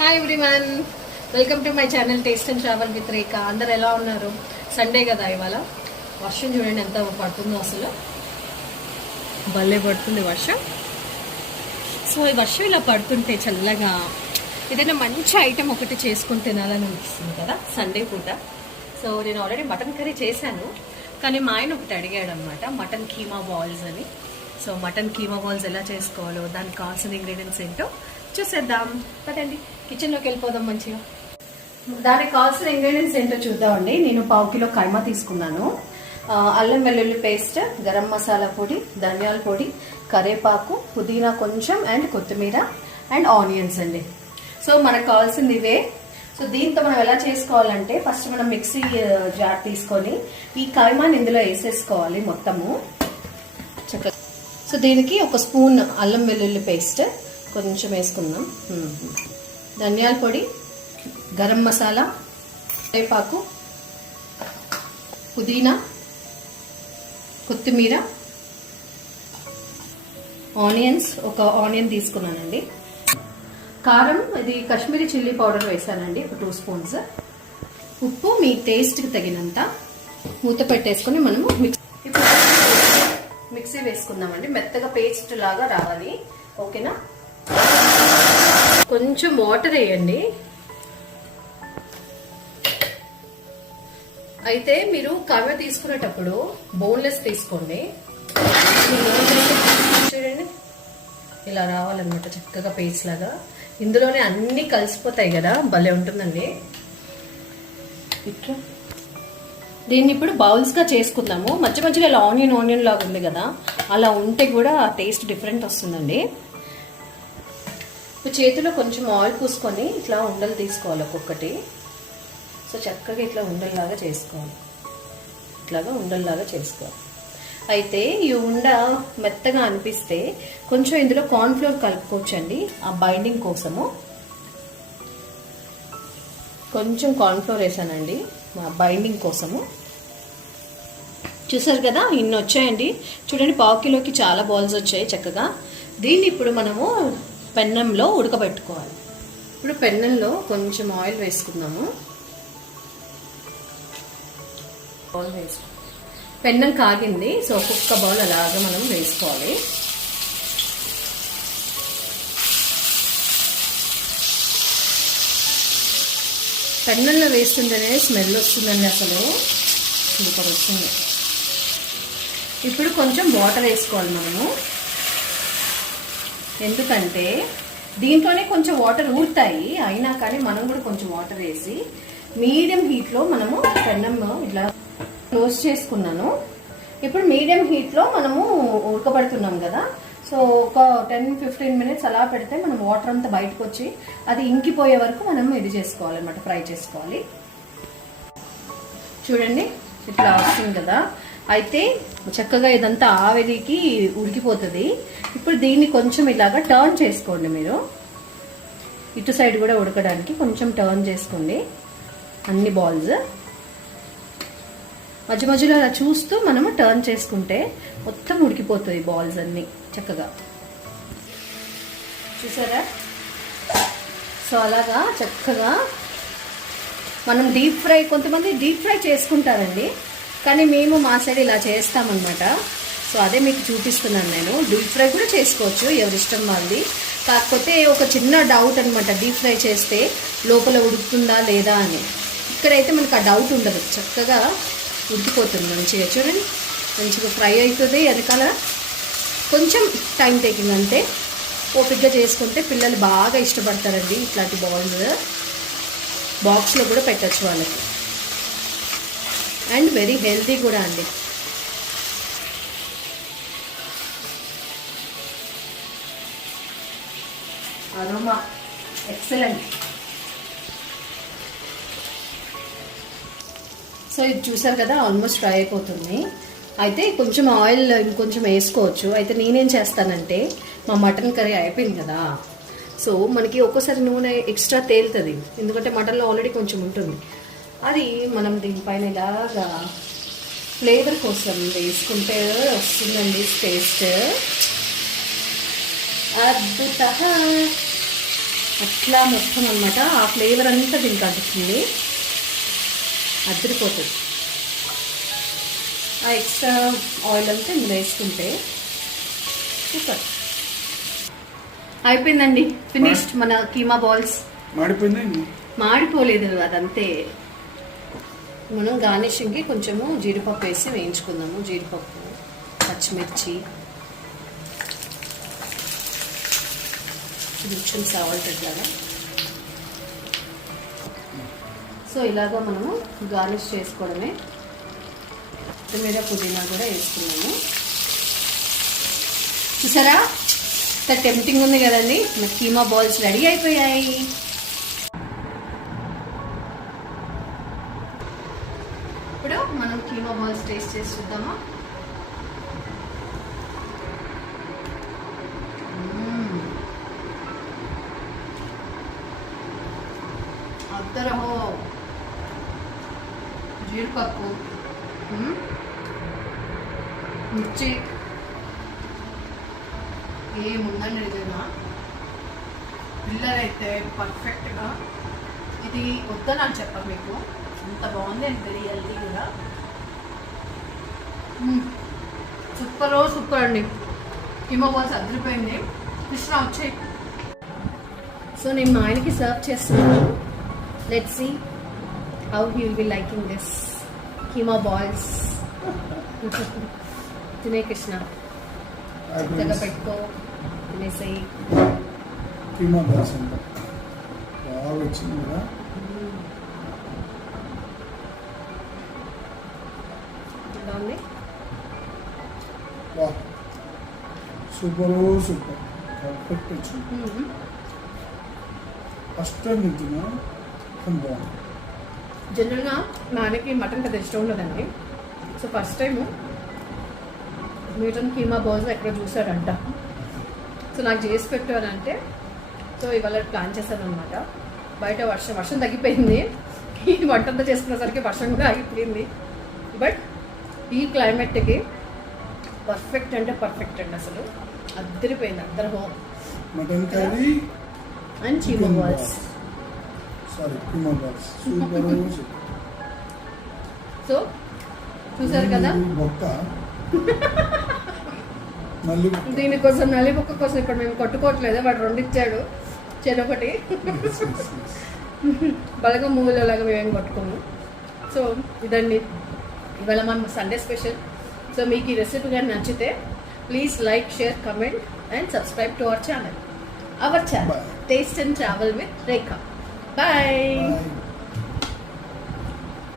Hi everyone, welcome to my channel taste and travel with Rekha. అందరు ఎలా ఉన్నారు? Sunday కదా ఇవాళ. వర్షం చూడండి ఎంత పడుతుందో, అసలు భలే పడుతుంది వర్షం. సో ఈ వర్షం ఇలా పడుతుంటే చల్లగా ఏదైనా మంచి ఐటెం ఒకటి చేసుకొని తినాలని అనిపిస్తుంది కదా సండే పూట. సో నేను ఆల్రెడీ మటన్ కర్రీ చేశాను, కానీ మా ఆయన ఒకటి అడిగాడు అనమాట, మటన్ కీమా బాల్స్ అని. సో మటన్ కీమా బాల్స్ ఎలా చేసుకోవాలో, దానికి కావాల్సిన ఇంగ్రీడియంట్స్ ఏంటో చూసేద్దాం పదండి. కిచెన్లోకి వెళ్ళిపోదాం మంచిగా. దానికి కావాల్సిన ఇంగ్రీడియంట్స్ ఏంటో చూద్దామండి. నేను 1/2 కిలో కైమా తీసుకున్నాను, అల్లం వెల్లుల్లి పేస్ట్, గరం మసాలా పొడి, ధనియాల పొడి, కరివేపాకు, పుదీనా కొంచెం, అండ్ కొత్తిమీర అండ్ ఆనియన్స్ అండి. సో మనకు కావాల్సింది ఇవే. సో దీంతో మనం ఎలా చేసుకోవాలంటే, ఫస్ట్ మనం మిక్సీ జార్ తీసుకొని ఈ కైమాని ఇందులో వేసేసుకోవాలి మొత్తము చక్కగా. సో దీనికి 1 స్పూన్ అల్లం వెల్లుల్లి పేస్ట్ కొంచెం వేసుకుందాం, ధనియాల పొడి, గరం మసాలా, కరివేపాకు, పుదీనా, కొత్తిమీర, ఆనియన్స్, 1 ఆనియన్ తీసుకున్నానండి, కారం, ఇది కాశ్మీరీ చిల్లీ పౌడర్ వేసానండి 2 స్పూన్స్, ఉప్పు మీ టేస్ట్కి తగినంత. మూత పెట్టేసుకొని మనము మిక్సీ వేసుకుందామండి. మెత్తగా పేస్ట్ లాగా రావాలి, ఓకేనా. కొంచెం వాటర్ వేయండి. అయితే మీరు కవ్వ తీసుకునేటప్పుడు బోన్లెస్ తీసుకోండి. చూడండి ఇలా రావాలన్నమాట, చక్కగా పేస్ట్ లాగా. ఇందులోనే అన్ని కలిసిపోతాయి కదా, భలే ఉంటుందండి. ఇట్లా దీన్ని ఇప్పుడు బౌల్స్ గా చేసుకుందాము. మధ్య మధ్యలో ఇలా ఆనియన్ లాగా ఉంది కదా, అలా ఉంటే కూడా టేస్ట్ డిఫరెంట్ వస్తుందండి. చేతిలో కొంచెం ఆయిల్ పూసుకొని ఇట్లా ఉండలు తీసుకోవాలి ఒక్కొక్కటి. సో చక్కగా ఇట్లా ఉండల్లాగా చేసుకోవాలి, ఇట్లాగా ఉండల్లాగా చేసుకోవాలి. అయితే ఈ ఉండ మెత్తగా అనిపిస్తే కొంచెం ఇందులో కార్న్ఫ్లోర్ కలుపుకోవచ్చండి, ఆ బైండింగ్ కోసము. కొంచెం కార్న్ఫ్లోర్ వేసానండి మా బైండింగ్ కోసము. చూసారు కదా, ఇన్ని వచ్చాయండి. చూడండి 1/2 కిలోకి చాలా బాల్స్ వచ్చాయి చక్కగా. దీన్ని ఇప్పుడు మనము పెన్నంలో ఉడకబెట్టుకోవాలి. ఇప్పుడు పెన్నంలో కొంచెం ఆయిల్ వేసుకుందాము. బౌల్ వేసుకో, పెన్నం కాగింది. సో ఒక్కొక్క బౌల్ అలాగా మనం వేసుకోవాలి. పెన్నంలో వేస్తుంటేనే స్మెల్ వస్తుందండి, అసలు సూపర్ వస్తుంది. ఇప్పుడు కొంచెం వాటర్ వేసుకోవాలి మనము, ఎందుకంటే దీంట్లోనే కొంచెం వాటర్ ఊరుతాయి. అయినా కానీ మనం కూడా కొంచెం వాటర్ వేసి మీడియం హీట్లో మనము పెన్నం ఇట్లా క్లోజ్ చేసుకున్నాను. ఇప్పుడు మీడియం హీట్లో మనము ఉడకబడుతున్నాం కదా. సో ఒక 10-15 మినిట్స్ అలా పెడితే మనం వాటర్ అంతా బయటకు వచ్చి అది ఇంకిపోయే వరకు మనం ఇది చేసుకోవాలన్నమాట, ఫ్రై చేసుకోవాలి. చూడండి ఇట్లా వస్తుంది కదా. అయితే చక్కగా ఇదంతా ఆవిరికి ఉడికిపోతుంది. ఇప్పుడు దీన్ని కొంచెం ఇలాగా టర్న్ చేసుకోండి మీరు, ఇటు సైడ్ కూడా ఉడకడానికి కొంచెం టర్న్ చేసుకోండి అన్ని బాల్స్. మధ్య మధ్యలో అలా చూస్తూ మనము టర్న్ చేసుకుంటే మొత్తం ఉడికిపోతుంది బాల్స్ అన్ని చక్కగా. చూసారా? సో అలాగా చక్కగా మనం డీప్ ఫ్రై, కొంతమంది డీప్ ఫ్రై చేసుకుంటారండి, కానీ మేము మా సైడ్ ఇలా చేస్తామన్నమాట. సో అదే మీకు చూపిస్తున్నాను నేను. డీప్ ఫ్రై కూడా చేసుకోవచ్చు, ఎవరిష్టం వాళ్ళది. కాకపోతే ఒక చిన్న డౌట్ అనమాట, డీప్ ఫ్రై చేస్తే లోపల ఉడుకుతుందా లేదా అని. ఇక్కడైతే మనకు ఆ డౌట్ ఉండదు, చక్కగా ఉడికిపోతుంది మంచిగా. చూడండి మంచిగా ఫ్రై అవుతుంది. వెనకాల కొంచెం టైం టేకింగ్ అంతే. ఓపిక్గా చేసుకుంటే పిల్లలు బాగా ఇష్టపడతారండి ఇట్లాంటి బాల్స్. బాక్స్లో కూడా పెట్టచ్చు వాళ్ళకి, అండ్ వెరీ హెల్తీ కూడా అండి. Aroma excellent. సో ఇది చూసారు కదా, ఆల్మోస్ట్ ఫ్రై అయిపోతుంది. అయితే కొంచెం ఆయిల్ ఇంకొంచెం వేసుకోవచ్చు. అయితే నేనేం చేస్తానంటే, మా మటన్ కర్రీ అయిపోయింది కదా, సో మనకి ఒక్కోసారి నూనె ఎక్స్ట్రా తేలుతుంది, ఎందుకంటే మటన్లో ఆల్రెడీ కొంచెం ఉంటుంది. అది మనం దీనిపైన ఇలాగా ఫ్లేవర్ కోసం వేసుకుంటే వస్తుందండి టేస్ట్ అద్భుత. అట్లా మొత్తం అనమాట ఆ ఫ్లేవర్ అంతా దీనికి అడుగుతుంది, అదిరిపోతుంది. ఆ ఎక్స్ట్రా ఆయిల్ అంతా ఇందులో వేసుకుంటే సూపర్ అయిపోయిందండి. ఫినిష్డ్ మన కీమా బాల్స్. మాడిపోలేదు అదంతే. మనం గార్నిషింగ్కి కొంచెము జీడిపప్పు వేసి వేయించుకుందాము. జీడిపప్పు, పచ్చిమిర్చి, కొంచెం సాల్ట్ ఇట్లాగా. సో ఇలాగా మనము గార్నిష్ చేసుకోవడమే. కొత్తిమీర, పుదీనా కూడా వేసుకున్నాము. చూసారా ఎంత టెంప్టింగ్ ఉంది కదండి. మన కీమా బాల్స్ రెడీ అయిపోయాయి. ఇప్పుడు మనం కీమా బాల్స్ టేస్ట్ చేసి చూద్దామా. అద్దరహో జీడిపప్పు, మిర్చి ఏముందండి నిజంగా. పిల్లలైతే పర్ఫెక్ట్గా ఇది వద్దని అని చెప్పాలి మీకు, అంత బాగుంది అని తెలియాలి కూడా. సూపర్ అండి. కీమా బాల్స్ అదిరిపోయింది. కృష్ణ వచ్చాయి. సో నేను మా ఆయనకి సర్వ్ చేస్తున్నాను. Let's see how he will be liking this keema balls. తినే కృష్ణ, చక్కగా పెట్టుకో, తినేసేయి. కీమా బాల్స్ అంట బాగా వచ్చింది కదా. సూపర్ పర్ఫెక్ట్ వచ్చింది. ఫస్ట్ టైం తింటున్నా, బాగుంది. జనరల్గా మా ఆయనకి మటన్ పెద్ద ఇష్టం ఉండదండి. So first time mutton keema balls ఎక్కడ చూసాడంట. సో నాకు చేసి పెట్టారంటే సో ఇవాళ ప్లాన్ చేశాను అనమాట. బయట వర్షం తగ్గిపోయింది. ఈ వంటంతా చేసుకునేసరికి వర్షం కూడా ఆగిపోయింది. బట్ ఈ క్లైమేట్కి పర్ఫెక్ట్ అంటే పర్ఫెక్ట్ అండి. అసలు అద్దరిపోయింది. అద్దరు mutton curry and keema balls. So చూసారు కదా. దీనికోసం నల్లిబొక్క కోసం ఇక్కడ మేము కొట్టుకోవట్లేదు. వాడు 2 ఇచ్చాడు, చెరొకటి. బలగం మూవీలో లాగా మేమేం కొట్టుకోము. సో ఇదండి ఇవాళ మన సండే స్పెషల్. సో మీకు ఈ రెసిపీ కానీ నచ్చితే please like, share, comment and subscribe to our channel. Taste and Travel with Rekha. Bye.